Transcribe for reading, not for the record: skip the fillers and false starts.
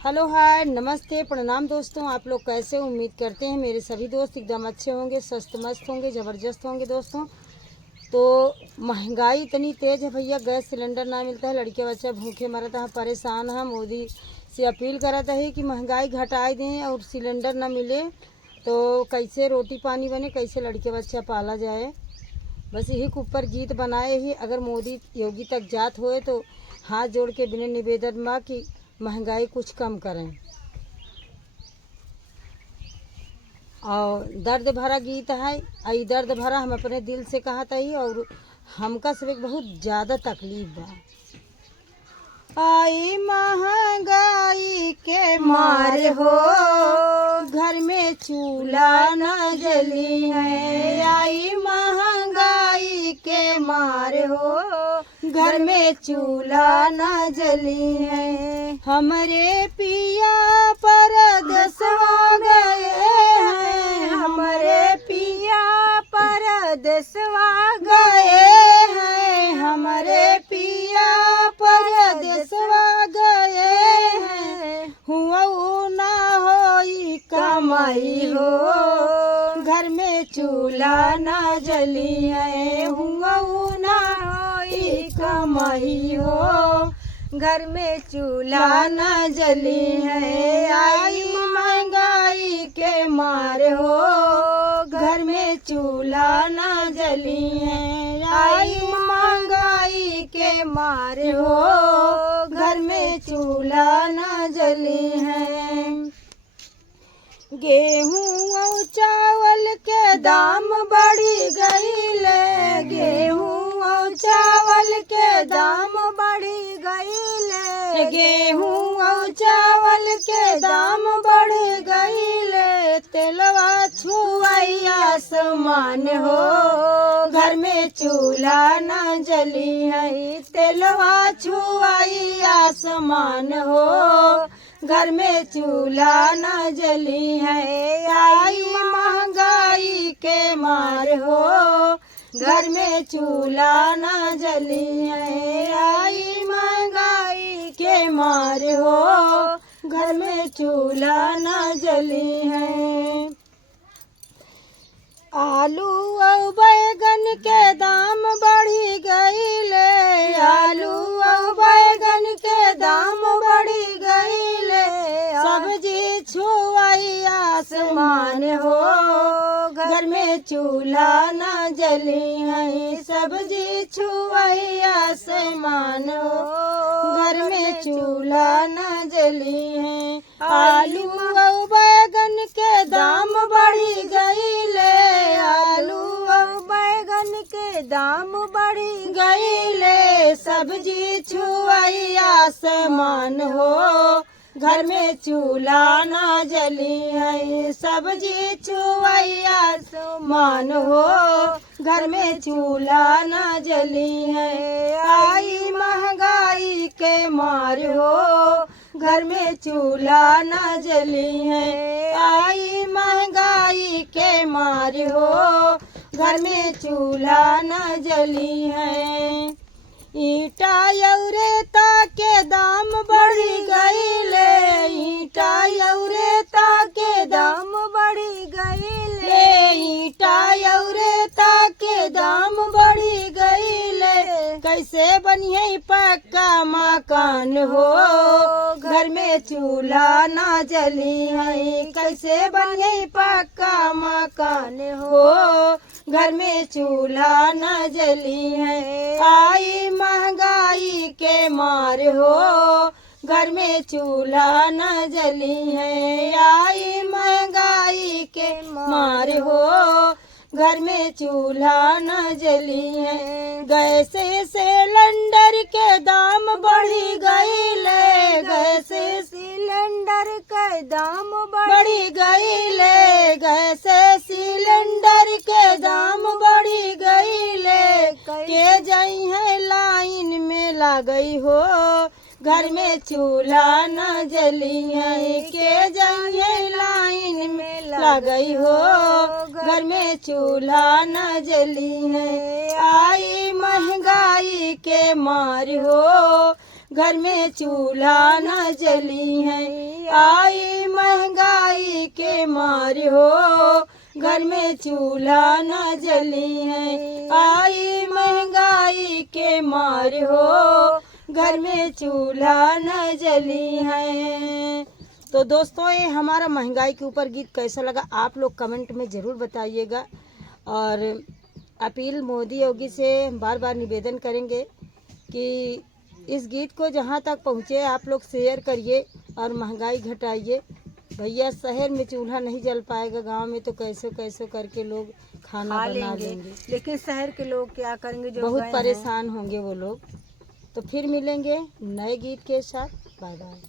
Hello hi नमस्ते प्रणाम दोस्तों। आप लोग कैसे हो? उम्मीद करते हैं मेरे सभी दोस्त एकदम अच्छे होंगे, स्वस्थ मस्त होंगे, ज़बरदस्त होंगे दोस्तों। तो महंगाई इतनी तेज़ है भैया, गैस सिलेंडर ना मिलता है, लड़के बच्चा भूखे मरता है, परेशान है। मोदी से अपील करता है कि महंगाई घटाई दें और सिलेंडर ना मिले तो कैसे रोटी पानी बने, कैसे लड़के बच्चा पाला जाए। बस यही के ऊपर गीत बनाए ही अगर मोदी योगी तक जात होए तो हाथ जोड़ के बिना निवेदन माँ कि महंगाई कुछ कम करें। और दर्द भरा गीत है, आई दर्द भरा हम अपने दिल से कहा था ही, और हमका सब एक बहुत ज़्यादा तकलीफ बा। आई महंगाई के मार हो, घर में चूल्हा न जली है। आई महंगाई के मार हो, घर में चूल्हा न जली है। हमरे पिया परदेसवा गए हैं, हमरे पिया परदेसवा गए हैं, हमरे पिया परदेसवा गए हैं। हुआ ना होई कमाई हो, घर में चूल्हा ना जली है। हुआ ना होई कमाई हो, घर में चूल्हा न जली है। आई महंगाई के मार हो, घर में चूल्हा न जली है। आई महंगाई के मार हो, घर में चूल्हा न जली है। गेहूँ और चावल के दाम बढ़ी गईले, गेहूँ और चावल के दाम बढ़ी गईले, गेहूँ और चावल के दाम बढ़ गईले। तेलवा छुआई आसमान हो, घर में चूल्हा न जली है। तेलवा छुआई आसमान हो, घर में चूल्हा न जली है। आई महंगाई के मार हो, घर में चूल्हा न जली है। आई महंगाई के मार हो, घर में चूल्हा न जली है। आलू और बैगन के दाम बढ़ी गईले, आलू और बैगन के दाम बढ़ी गईले। सब्जी छुआई आसमान हो, घर में चूल्हा न जली है। सब्जी छुआई आसमान हो, घर में चूल्हा न जली है। आलू और बैगन के दाम बढ़ी गईले, आलू और बैगन के दाम बढ़ी गईले। सब्जी छुआई आसमान हो, घर में चूल्हा न जली है। सब्जी छुआई आसमान हो, घर में चूल्हा न जली है। आई महंगाई के मार हो, घर में चूल्हा न जली है। आई महंगाई के मार हो, घर में चूल्हा न जली है। ईटा और रेता के दाम बढ़ी गईले, ईटा और रेता के दाम बढ़ी गईले, ईटा और रेता के दाम बढ़ी गईले। कैसे बनिए पक्का मकान हो, घर में चूल्हा न जली है। कैसे बनिए पक्का मकान हो, घर में चूल्हा न जली है। आई महंगाई के मार हो, घर में चूल्हा न जली है। आई महंगाई के मार हो, घर में चूल्हा न जली है। गैस सिलेंडर के दाम बढ़ी गईले, गैस सिलेंडर के दाम बढ़ी गईले, गैस सिलेंडर के दाम बढ़ी गईले। के जाई है लाइन में लागई हो, घर में चूल्हा न जली है। के जाई है लाइन में लागई हो, घर में चूल्हा न जली है। आई महंगाई के मार हो, घर में चूल्हा न जली है, आई महंगाई के मारे हो, घर में चूल्हा न जली है, आई महंगाई के मारे हो, घर में चूल्हा न जली है। तो दोस्तों ये हमारा महंगाई के ऊपर गीत कैसा लगा आप लोग कमेंट में ज़रूर बताइएगा। और अपील मोदी योगी से बार बार निवेदन करेंगे कि इस गीत को जहाँ तक पहुँचे आप लोग शेयर करिए और महंगाई घटाइए। भैया शहर में चूल्हा नहीं जल पाएगा, गांव में तो कैसे कैसे करके लोग खाना बना लेंगे, लेकिन शहर के लोग क्या करेंगे, जो बहुत परेशान होंगे वो लोग। तो फिर मिलेंगे नए गीत के साथ। Bye by.